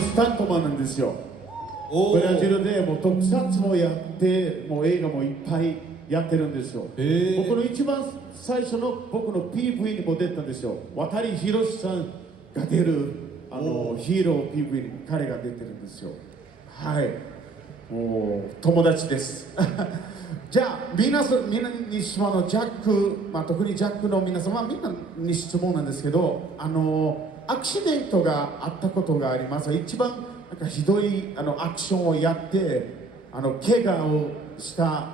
スタントマンなんですよ。ブラジルでもう特撮もやってもう映画もいっぱいやってるんですよ。僕の一番最初の僕の PV にも出たんですよ。渡宏さんが出るヒーロー PV に彼が出てるんですよ。はい、もう友達ですじゃあみんなに質問のジャック、特にジャックの皆様、みんなに質問なんですけど、アクシデントがあったことがあります。一番なんかひどいアクションをやって怪我をした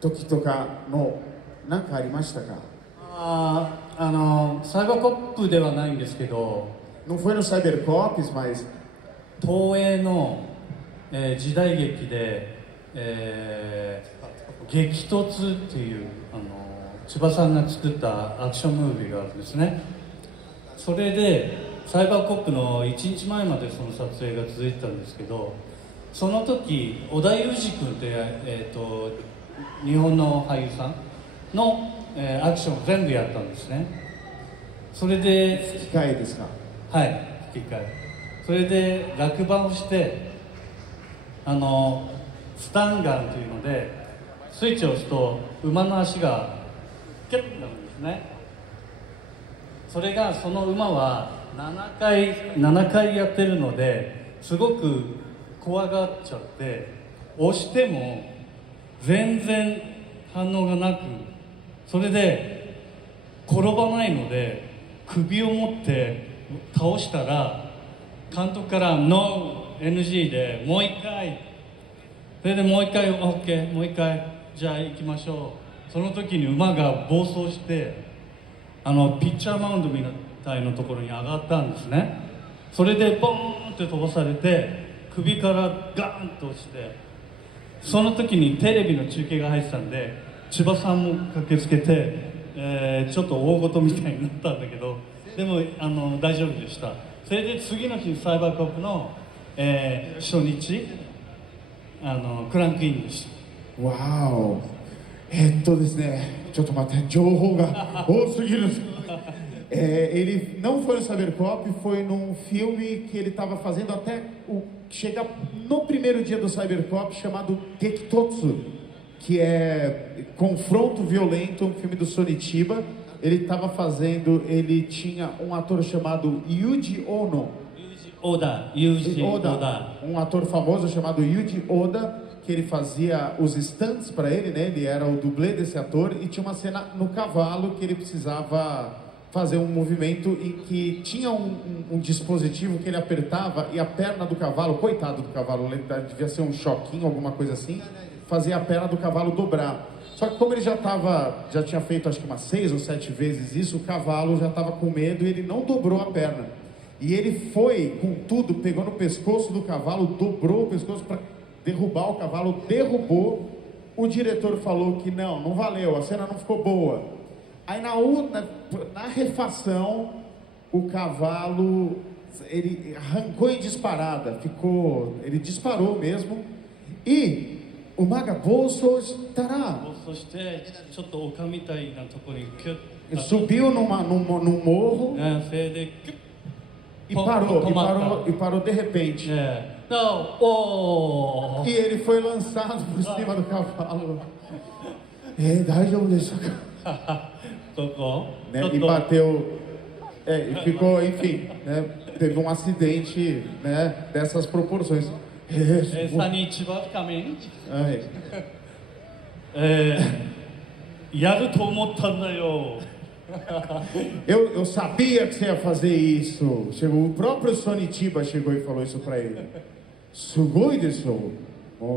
時とかの何かありましたか？サイバーコップではないんですけど、Não foi no Cybercops, mas 東映の、時代劇で、激突っていう千葉さんが作ったアクションムービーがあるんですね。それでサイバーコップの1日前までその撮影が続いてたんですけど、その時織田裕二君って、日本の俳優さんの、アクションを全部やったんですね。それで吹き替えですか？はい、吹き替え。それで落馬をしてスタンガンというのでスイッチを押すと馬の足がキュッとなるんですね。それがその馬は7回やってるのですごく怖がっちゃって押しても全然反応がなく、それで転ばないので首を持って倒したら監督からノー NG でもう一回、それでもう一回 OK、 もう一回じゃあ行きましょう。その時に馬が暴走してピッチャーマウンドみたいなところに上がったんですね。それでボーンって飛ばされて首からガーンと落ちて、その時にテレビの中継が入ってたんで千葉さんも駆けつけて、ちょっと大事みたいになったんだけど、でも大丈夫でした。それで次の日サイバーコップの、初日クランクインでした。わーお。ですね、ちょっと待って、情報が多すぎるんですele não foi no Cybercop, foi num filme que ele estava fazendo até chegar no primeiro dia do Cybercop, chamado Gekitotsu, que é Confronto Violento, um filme do Sonitiba. Ele estava fazendo, ele tinha um ator chamado Yuji Ono. Yuji Oda. Um ator famoso chamado Yuji Oda, que ele fazia os stunts para ele, né? Ele era o dublê desse ator e tinha uma cena no cavalo que ele precisava fazer um movimento em que tinha um dispositivo que ele apertava e a perna do cavalo, coitado do cavalo, devia ser um choquinho, alguma coisa assim, fazia a perna do cavalo dobrar. Só que como ele já tinha feito acho que umas 6 ou 7 vezes isso, o cavalo já estava com medo e ele não dobrou a perna. E ele foi com tudo, pegou no pescoço do cavalo, dobrou o pescoço para derrubar o cavalo, derrubou. O diretor falou que não valeu, a cena não ficou boa. Aí na refação, o cavalo, ele arrancou em disparada, ele disparou mesmo. E o maga bolso estará. Subiu num morro e parou de repente. E ele foi lançado por cima do cavalo. Daijoubu desu ka? Né? E bateu, e ficou, enfim, né? Teve um acidente, né? Dessas proporções. Eu sabia que você ia fazer isso. O próprio Sonitiba chegou e falou isso pra ele. Sugoi desu.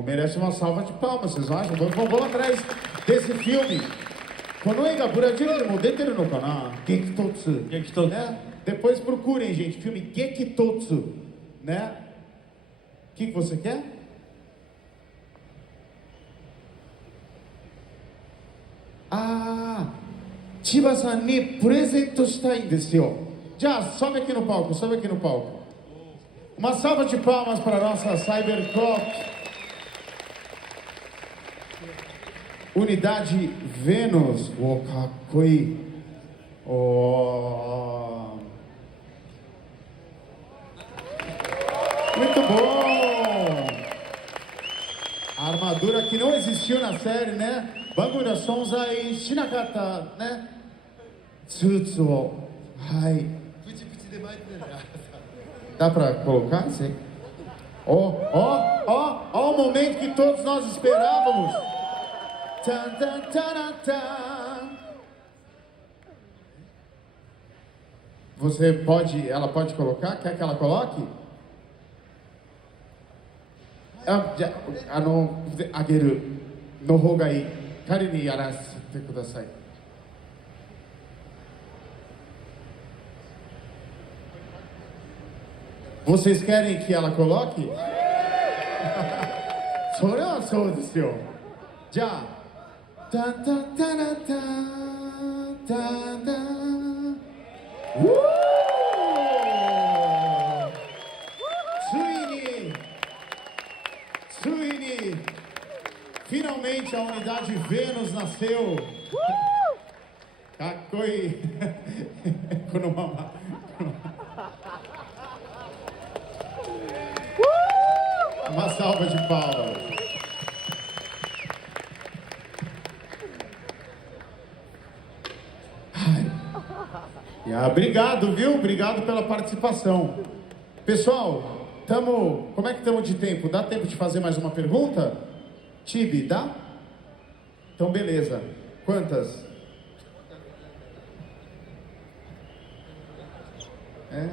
Merece uma salva de palmas, vocês não acham? Vamos atrás desse filme. この映画ブラジルでも出てるのかな？激突。Né? Depois procurem, gente, filme Gekitotsu, né? O que você quer? Chibaさんにプレゼントしたいんですよ。じゃあ、sobe aqui no palco, sobe aqui no palco. Uma salva de palmas para a nossa Cybercop. Unidade Vênus. Kakkoi. Muito bom! A armadura que não existiu na série, né? Bagura Sonzai Shinakata, né? Tsutsu. Ai. Dá pra colocar isso aí? Ó o momento que todos nós esperávamos. Tan, tan, tan, tan. Ela pode colocar? Quer que ela coloque? Ageru no hou ga ii. Kare ni yarasete kudasai. Vocês querem que ela coloque? それはそうですよ。じゃあ、タンタンタラタンタンタン。ついに、finalmente a unidade Vênus nasceu. Kakoi. Konomama. Uma salva de palmas. Obrigado, viu? Obrigado pela participação. Pessoal, como é que estamos de tempo? Dá tempo de fazer mais uma pergunta? Tibi, dá? Então, beleza. Quantas? É.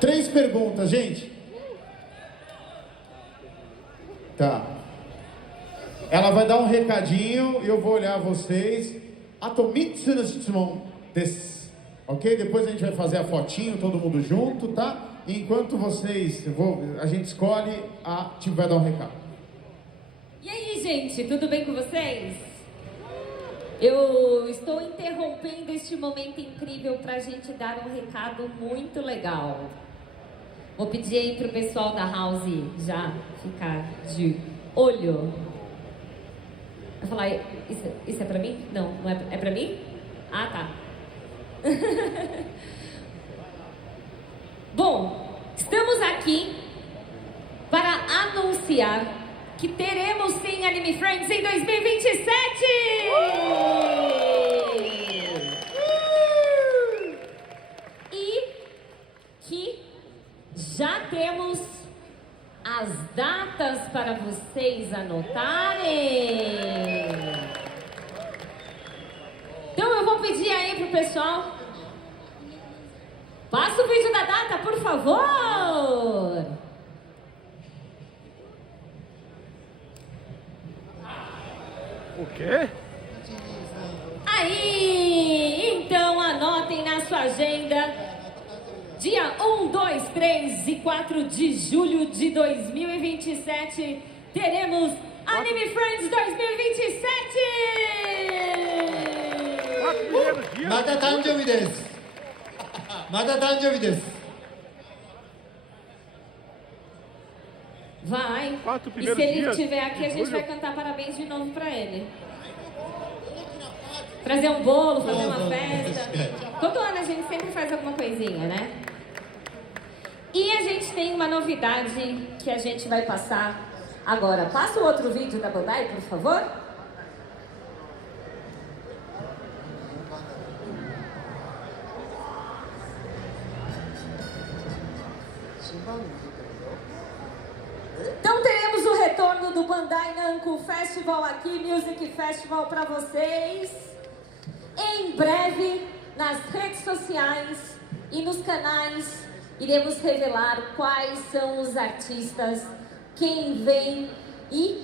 Três perguntas, gente. Tá. Ela vai dar um recadinho e eu vou olhar vocês. Atomitsu no shitsumon desu. Ok? Depois a gente vai fazer a fotinho, todo mundo junto, tá? E enquanto a gente escolhe, a Tibi vai dar um recado. E aí, gente, tudo bem com vocês? Eu estou interrompendo este momento incrível para a gente dar um recado muito legal. Vou pedir aí pro pessoal da House já ficar de olho. Eu falar, isso é pra mim? Não, não é, é pra mim? Ah, tá. Bom, estamos aqui para anunciar que teremos sim Anime Friends em 2027! E que já temos as datas para vocês anotarem. Então eu vou pedir aí pro pessoal. Passa o vídeo da data, por favor. O quê? Aí, então anotem na sua agenda. Dia 1, 2, 3 e 4 de julho de 2027, teremos Anime Friends 2027! Mata tanjoubi desu. Mata tanjoubi desu. Vai. E se ele estiver aqui, a gente vai cantar parabéns de novo pra ele. Trazer um bolo, fazer uma festa. Todo ano a gente sempre faz alguma coisinha, né? E a gente tem uma novidade que a gente vai passar agora. Passa o outro vídeo da Bandai, por favor. Então teremos o retorno do Bandai Namco Festival aqui, Music Festival para vocês. Em breve, nas redes sociais e nos canais, iremos revelar quais são os artistas, quem vem e,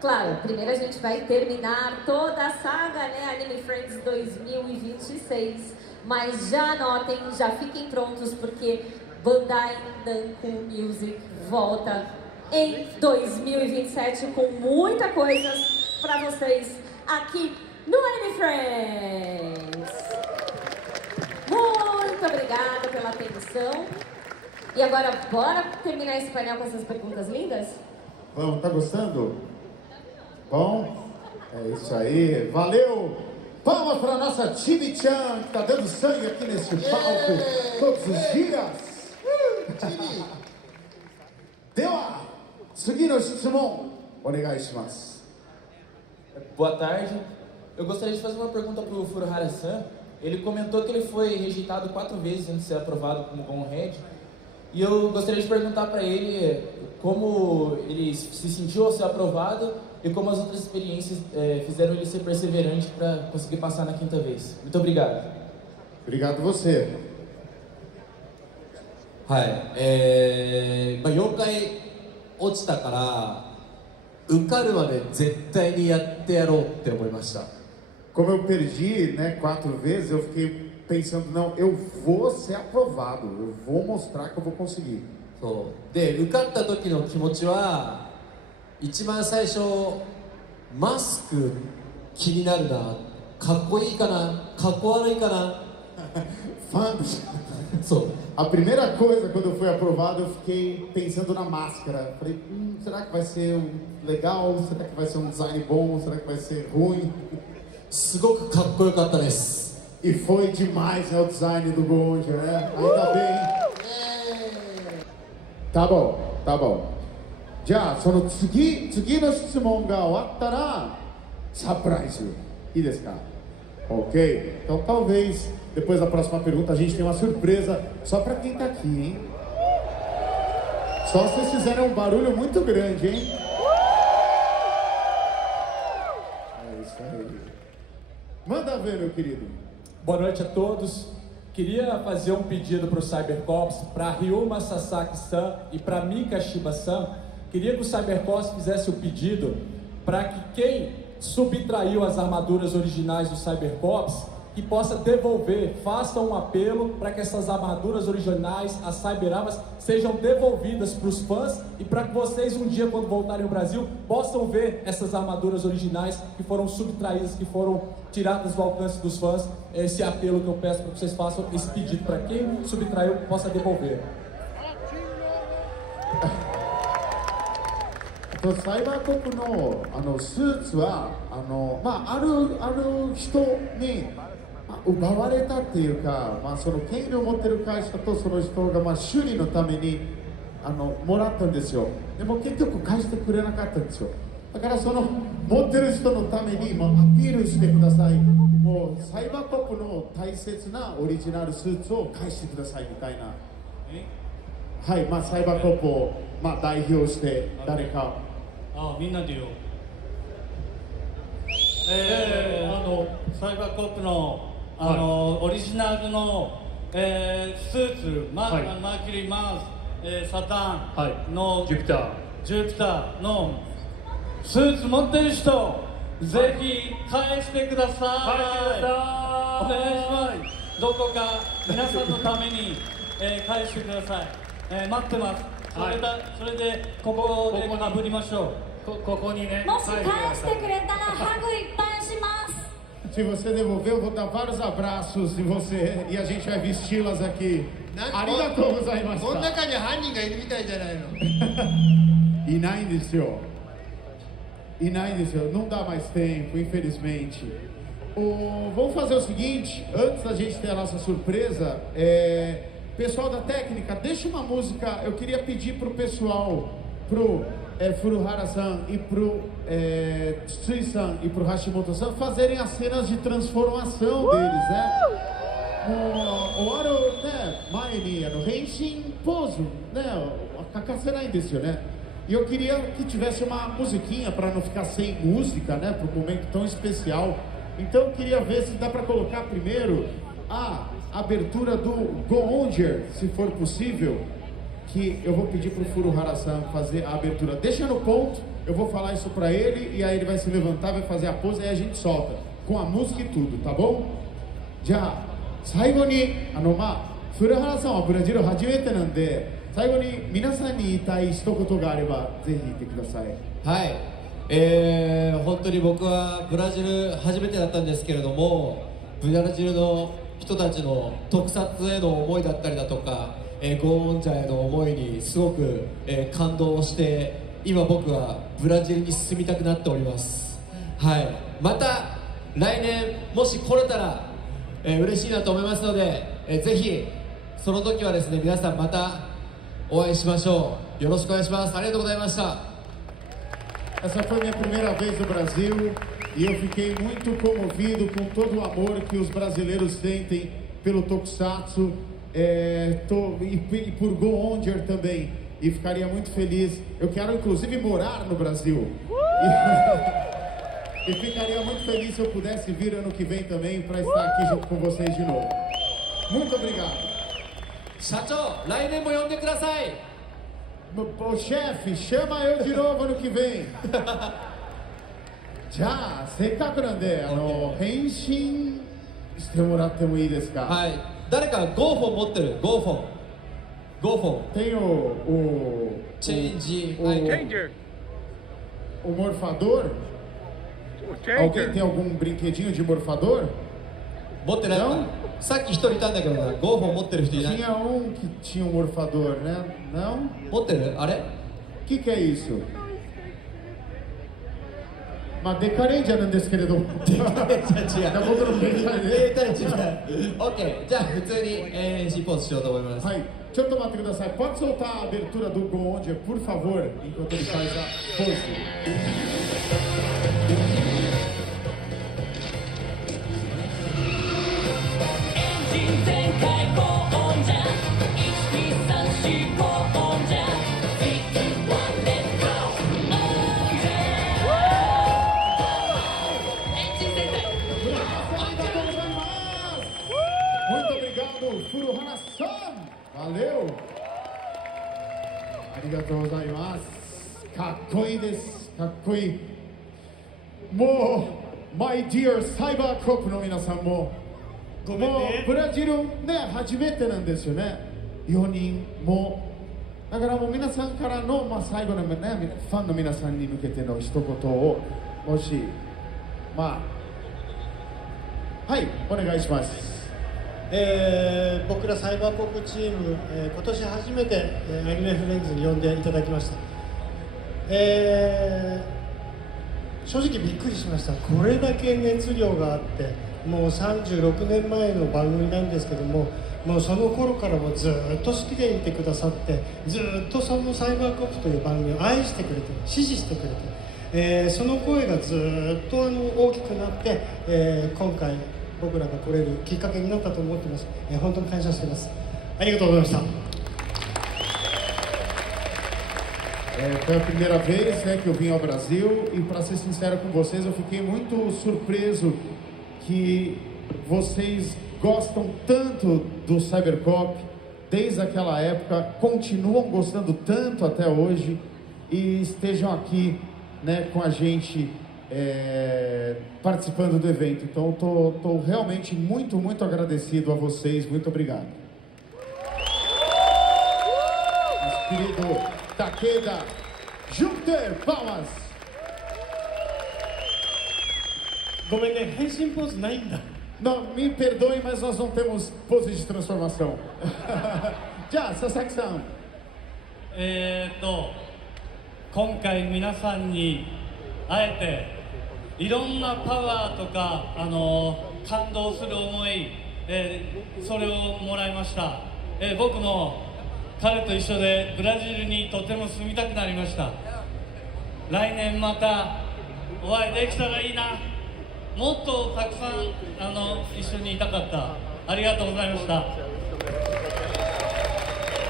claro, primeiro a gente vai terminar toda a saga, né, Anime Friends 2026. Mas já anotem, já fiquem prontos, porque Bandai Namco Music volta em 2027 com muita coisa para vocês aqui no Anime Friends. Muito obrigada pela atenção. E agora, bora terminar esse painel com essas perguntas lindas? Vamos, tá gostando? Bom? É isso aí, valeu! Palmas para nossa Tibi Chan, que tá dando sangue aqui nesse palco todos os dias. Dewa, seguinte no shitsumon, onegaishimasu. Boa tarde. Eu gostaria de fazer uma pergunta para o Furuhara-san. Ele comentou que ele foi rejeitado 4 vezes antes de ser aprovado como Gon Head. E eu gostaria de perguntar para ele como ele se sentiu ao ser aprovado e como as outras experiências fizeram ele ser perseverante para conseguir passar na 5ª vez. Muito obrigado. Obrigado você. はい、4回落ちたから受かるまで絶対にやってやろうって思いました。 Como eu perdi, né, 4 vezes, eu fiquei pensando, não, eu vou ser aprovado, eu vou mostrar que eu vou conseguir. そうで受かった時の気持ちは一番最初マスク気になるな、かっこいいかな、かっこ悪いかな。そう。 A primeira coisa, quando eu fui aprovado, eu fiquei pensando na máscara. Falei, será que vai ser legal? Será que vai ser um design bom? Será que vai ser ruim? すごくかっこよかったです。 E foi demais, né, o design do Gonja, né? Ainda bem. Tá bom, tá bom. Já, その次の質問が終わったら、サプライズ。いいですか? Ok? Então talvez, depois da próxima pergunta, a gente tem uma surpresa só pra quem tá aqui, hein? Só se vocês fizerem um barulho muito grande, hein? É isso aí. Manda ver, meu querido. Boa noite a todos. Queria fazer um pedido para o Cybercops, para Ryuma Sasaki-san e para Mika Shiba-san. Queria que o Cybercops fizesse o pedido para que quem subtraiu as armaduras originais do Cybercops, que possa devolver, faça um apelo para que essas armaduras originais, as Cyberarmas, sejam devolvidas para os fãs e para que vocês um dia, quando voltarem ao Brasil, possam ver essas armaduras originais que foram subtraídas, que foram tiradas do alcance dos fãs. Esse apelo que eu peço para que vocês façam, esse pedido para quem subtraiu possa devolver. サイバーコップのスーツはある人に奪われたっていうか、その権利を持ってる会社とその人が修理のためにもらったんですよ。でも結局返してくれなかったんですよ。だからその持ってる人のためにアピールしてください。もうサイバーコップの大切なオリジナルスーツを返してくださいみたいな。はい、サイバーコップを代表して誰か。みんなで言おう。サイバーコップのオリジナルのスーツ、マーキュリー、マース、サタンのジュピターのスーツ持ってる人、ぜひ返してください。お願いします。どこか皆さんのために返してください。待ってます。それでここでかぶりましょう。ここにね。もし返してくれたらハグいっぱいします。 Se você devolver, eu vou dar vários abraços de você e a gente vai vesti-las aqui. Arigatou gozaimashita. この中に犯人がいるみたいじゃないの。いないんですよ。いないんですよ。Não dá mais tempo, infelizmente. Vamos fazer o seguinte, antes da gente ter a nossa surpresa, pessoal da técnica, deixa uma música. Eu queria pedir pro pessoal, pro Furuhara-san e pro Tsui-san e pro Hashimoto-san fazerem as cenas de transformação deles, né? Henshin Pose, né? E eu queria que tivesse uma musiquinha para não ficar sem música, né? Para um momento tão especial. Então eu queria ver se dá para colocar primeiro a abertura do Go-Onger, se for possível. Que eu vou pedir pro Furuhara-san fazer a abertura. Deixa no ponto, eu vou falar isso pra ele e aí ele vai se levantar, vai fazer a pose e aí a gente solta. Com a música e tudo, tá bom? Já, 最後にFuruhara-さんはブラジル初めてなんで、最後に皆さんに言いたい一言があればぜひ言ってください。はい、本当に僕はブラジル初めてだったんですけれども、ブラジルの人たちの特撮への思いだったりだとか、ゴーンジャへの思いにすごく、感動して、今僕はブラジルに進みたくなっております。はい、また来年もし来れたら、嬉しいなと思いますので、ぜひその時はですね、皆さんまたお会いしましょう。よろしくお願いします。ありがとうございました。 Essa foi minha primeira vez no Brasil e eu fiquei muito comovido com todo o amor que os brasileiros sentem pelo Tokusatsu e por Go Onger também. E ficaria muito feliz. Eu quero inclusive morar no Brasil. E ficaria muito feliz se eu pudesse vir ano que vem também para estar aqui junto com vocês de novo. Muito obrigado. 社長、来年も呼んでください。 Ô chefe, chama eu de novo ano que vem. じゃあせっかくなんで返信してもらってもいいですか。はい、誰かゴーフォン持ってる。ゴーフォン、ゴーフォン。 Tem o Change. Changer. o morfador? O Alguém changer. tem algum brinquedinho de morfador? 持ってない。não? さっき一人いたんだけどな、ゴーフォン持ってる人いない。 Tinha um que tinha um morfador, né? Não? 持ってる？あれ？ O que é isso? まあデカレンジャーなんですけれども。違う。僕のデカレンジャー違う。OK、じゃあ普通に返信ポーズしようと思います。 はい、ちょっと待ってください。Pode soltar a abertura do Go Onger, por favor, enquanto ele faz a pose. Muito obrigado, Furuhara-san! Valeu! Arigatou gozaimasu. Kakkoi desu, kakkoi. Mo, my dear Cyber Cop の皆さんも、もうブラジルね、初めてなんですよね。4人も。だからもう皆さんからの、最後のね、ファンの皆さんに向けての一言を、もし、はい、お願いします。僕らサイバーコップチーム、今年初めて、アニメフレンズに呼んでいただきました。正直びっくりしました。これだけ熱量があって、もう36年前の番組なんですけども、もうその頃からもずっと好きでいてくださって、ずっとそのサイバーコップという番組を愛してくれて、支持してくれて、その声がずっと大きくなって、今回僕らが来れるきっかけになったと思ってます。本当に感謝しています。ありがとうございました。Foi a primeira vez, né, que eu vim ao Brasil e, para ser sincero com vocês, eu fiquei muito surpreso que vocês gostam tanto do Cybercop desde aquela época, continuam gostando tanto até hoje e estejam aqui, né, com a gente participando do evento. Então, estou realmente muito agradecido a vocês. Muito obrigado. Nosso querido Takeda Júpiter, palmas! ごめんね、変身ポーズないんだ。 Não, me perdoem, mas nós não temos pose de transformação. Já, Sasaki-san. 今回皆さんに会えていろんなパワーとか感動する思い、それをもらいました。僕も彼と一緒でブラジルにとても住みたくなりました。来年またお会いできたらいいな。もっとたくさん一緒にいたかった。ありがとうございました。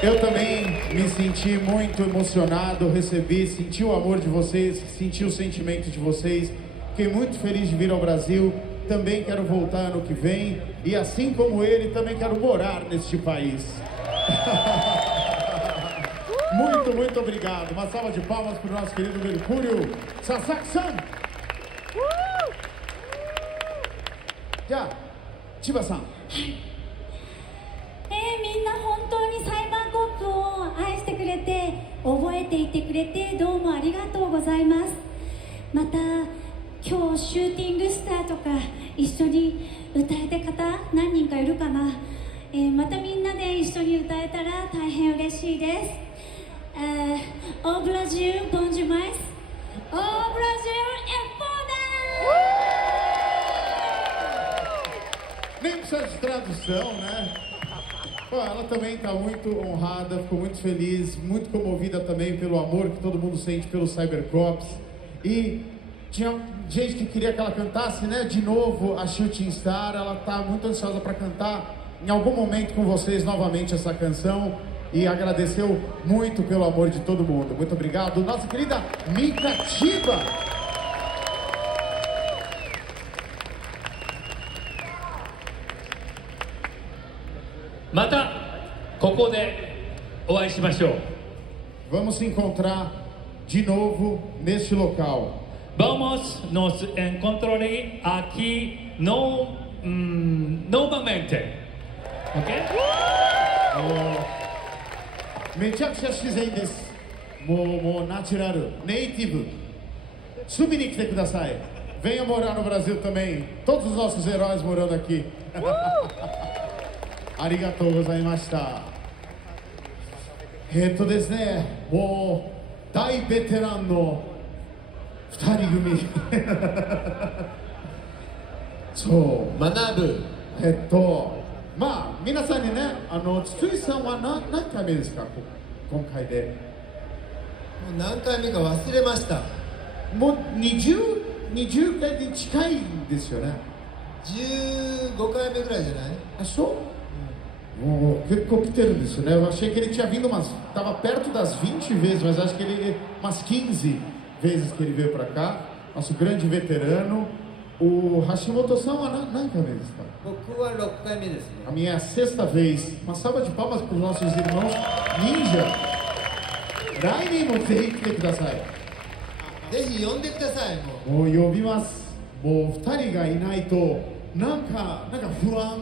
Eu também me senti muito emocionado, senti o amor de vocês, senti o sentimento de vocês. Fiquei muito feliz de vir ao Brasil. Também quero voltar ano que vem. E assim como ele, também quero morar neste país. Muito obrigado. Uma salva de palmas para o nosso querido Mercúrio Sasaki-san. Já, Chiba-san. みんな本当にサイバーコップを愛してくれて覚えていてくれてどうもありがとうございます。また今日シューティングスターとか一緒に歌えた方何人かいるかな、またみんなで一緒に歌えたら大変嬉しいです。オブラジルボンジュマイスオブラジルエフォーダー precisa de tradução, né? Pô, ela também está muito honrada, ficou muito feliz, muito comovida também pelo amor que todo mundo sente pelo Cybercops. E tinha gente que queria que ela cantasse, né, de novo a Shooting Star. Ela está muito ansiosa para cantar em algum momento com vocês novamente essa canção. E agradeceu muito pelo amor de todo mundo. Muito obrigado. Nossa querida Mika Chiba. Vamos se encontrar de novo neste local. Vamos nos encontrar aqui novamente. Ok? めちゃくちゃ自然です。もうナチュラル、ネイティブ。住みに来てください。Venha morar no Brasil também. Todos os nossos heróis morando aqui. ありがとうございました。ですね、もう大ベテランの2人組。そう。学ぶ。まあ皆さんにね、筒井さんは何回目ですか、今回で。もう何回目か忘れました。もう20回に近いんですよね。15回目ぐらいじゃない？あ、そう？もう結構来てるんですよね。Eu achei que ele tinha vindo estava perto das 20 vezes, mas acho que ele umas 15 vezes que ele veio para cá. Nosso grande veterano. O Hashimoto-sanは何回目ですか？僕は6回目ですね。A minha sexta vez. Uma salva de palmas para os nossos irmãos ninja. 来年もぜひ来てください。ぜひ呼んでください。もう呼びます。もう2人がいないとなんか不安。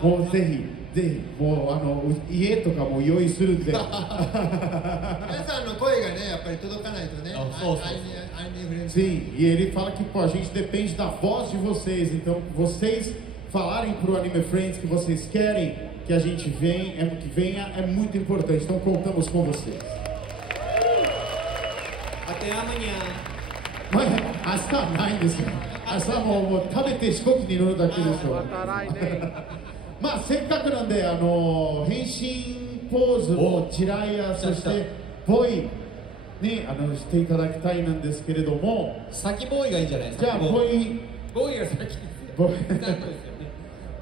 もうぜひもう家とかも用意するんで。皆さんの声がねやっぱり届かないとね。Sim, e ele fala que a gente depende da voz de vocês. Então, vocês falarem pro Anime Friends que vocês querem que a gente venha é muito importante. Então, contamos com vocês. Até amanhã. 明日はないんですよ。明日はもう食べて飛行機に乗るだけですよ。まあせっかくなんで変身ポーズをジライアそしてボイにしていただきたいなんですけれども、先ボーイがいいんじゃないですか。じゃあボイが先。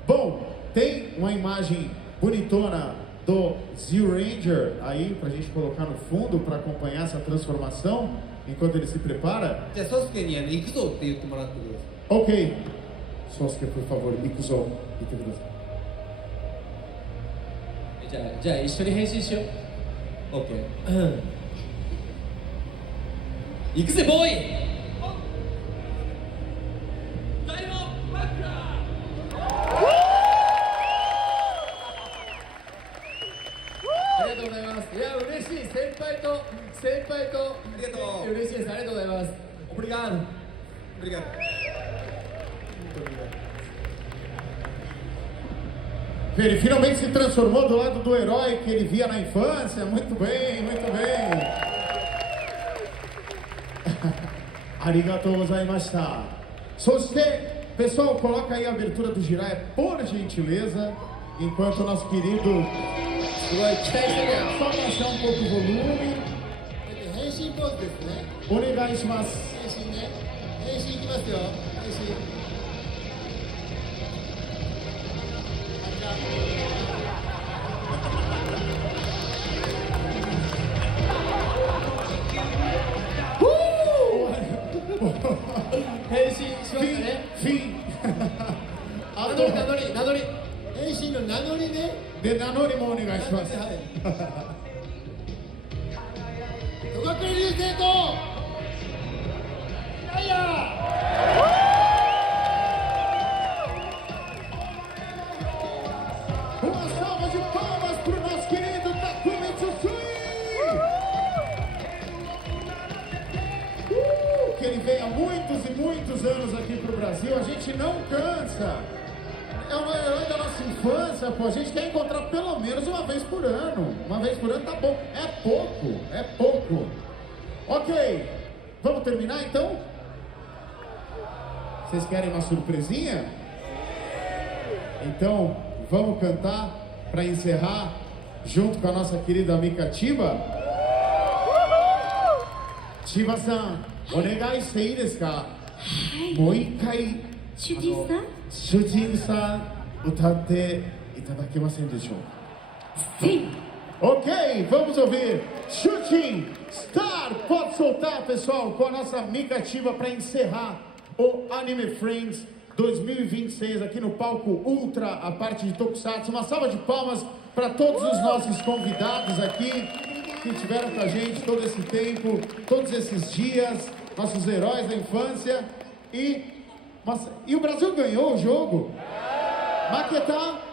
Bom, tem uma imagem bonitona do Zero Ranger aí pra gente colocar no fundo para acompanhar essa transformação enquanto ele se prepara. じゃあソスケに行くぞって言ってもらってください。Ok. Sosuke, por favor, 行くぞ。言ってください。じゃあ一緒に変身しよう。OK。行くぜボーイ。ありがとうございます。いや嬉しい先輩とありがとう。嬉しいです。ありがとうございます。Obrigado. Ele finalmente se transformou do lado do herói que ele via na infância. Muito bem, muito bem. Arigatou gozaimashita. Pessoal, coloca aí a abertura do Jiraiya, por gentileza, enquanto o nosso querido... Só baixar um pouco o volume. 変身ポーズですね。お願いします。変身ね。変身いきますよ。変身。変身しましたね。名乗り。変身の名乗りね。で、名乗りもお願いします。戸隠流星といやUma salva de palmas para o nosso querido Takumi Tsutsui! Que ele vem há muitos e muitos anos aqui para o Brasil. A gente não cansa. É um herói da nossa infância, pô. A gente quer encontrar pelo menos uma vez por ano. Uma vez por ano tá bom. É pouco. Ok. Vamos terminar então? Vocês querem uma surpresinha? Então, vamos cantar para encerrar junto com a nossa querida amiga Chiba? Chiba-san, onegai shite ii desu ka? Mou ikkai, 主人さん、主人さん、歌っていただけませんでしょうか? Ok, vamos ouvir Shooting Star. Pode soltar, pessoal, com a nossa amiga Chiba para encerrar o Anime Friends 2026 aqui no palco Ultra, a parte de Tokusatsu. Uma salva de palmas para todos os nossos convidados aqui que estiveram com a gente todo esse tempo, todos esses dias, nossos heróis da infância. E o Brasil ganhou o jogo. Maqueta.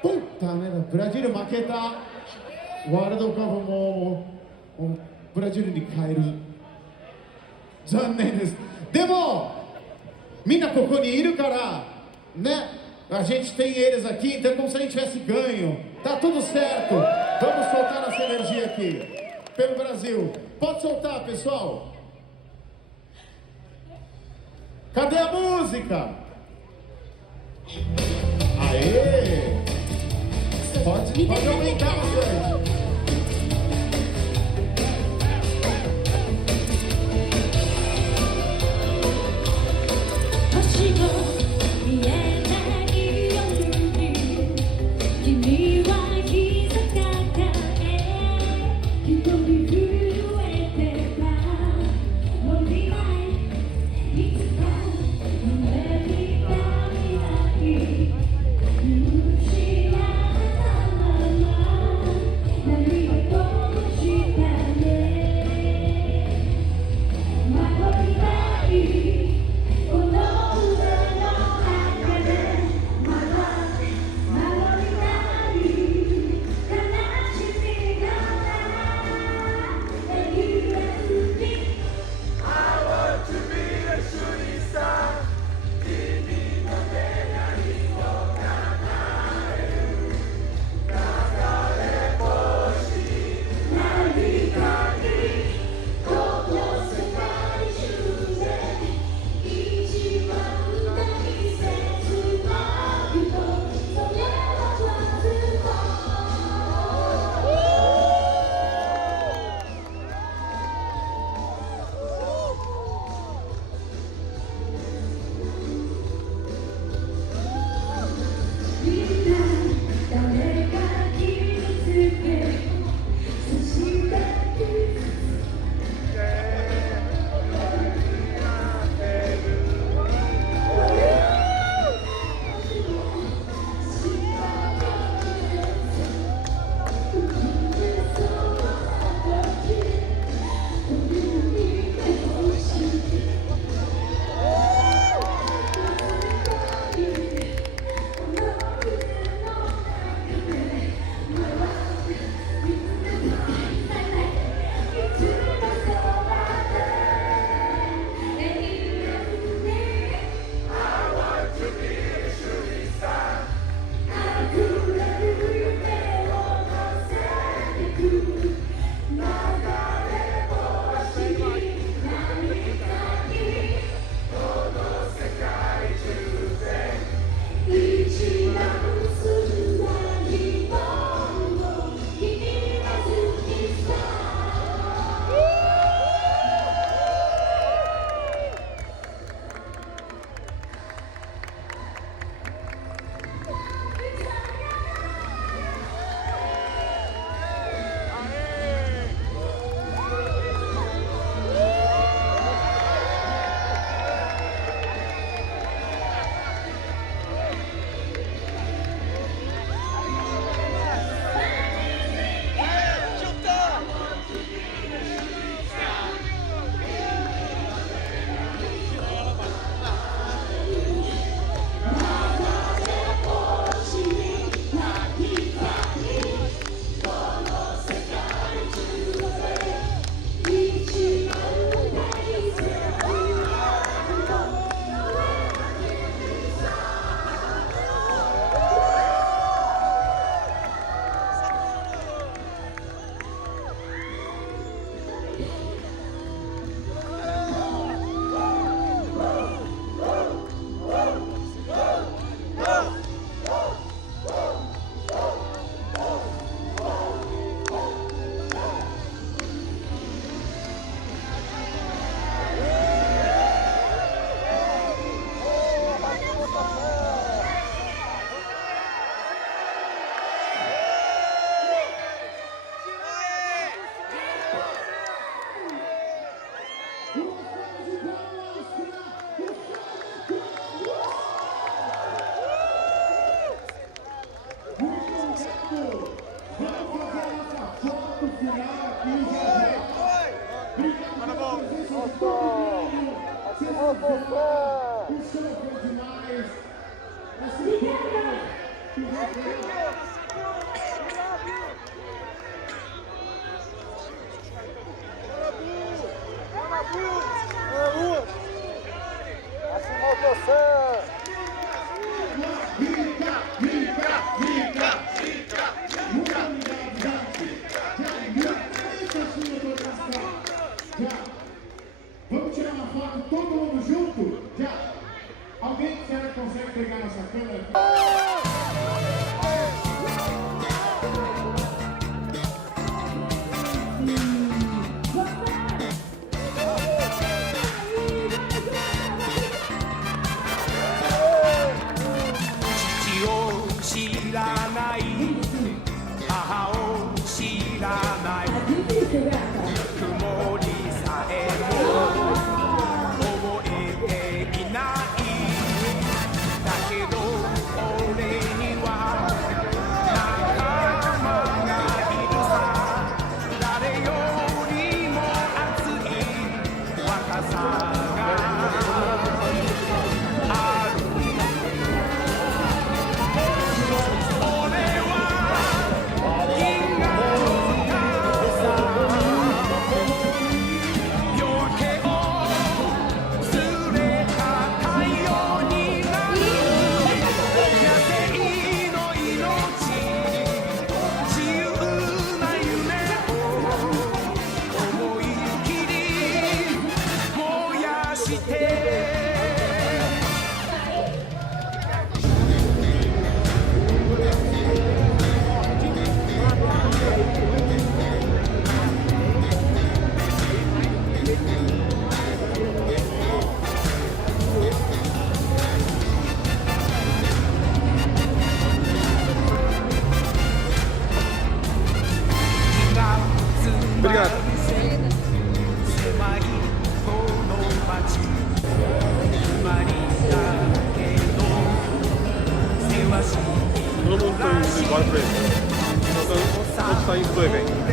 Puta merda, Brasil maqueta. World Cup もブラジルに変える。残念です。でもみんなここにいるからね、a gente tem eles aqui, então é como se a gente tivesse ganho. Tá tudo certo. Vamos soltar nossa energia aqui pelo Brasil. Pode soltar, pessoal. Cadê a música? Aê! Pode aumentar bastante. Vamos tirar uma foto todo mundo junto? Já! Alguém será que consegue pegar nossa câmera? Obrigado. ドラゴンというバルプレイ。また、国際ストエベン。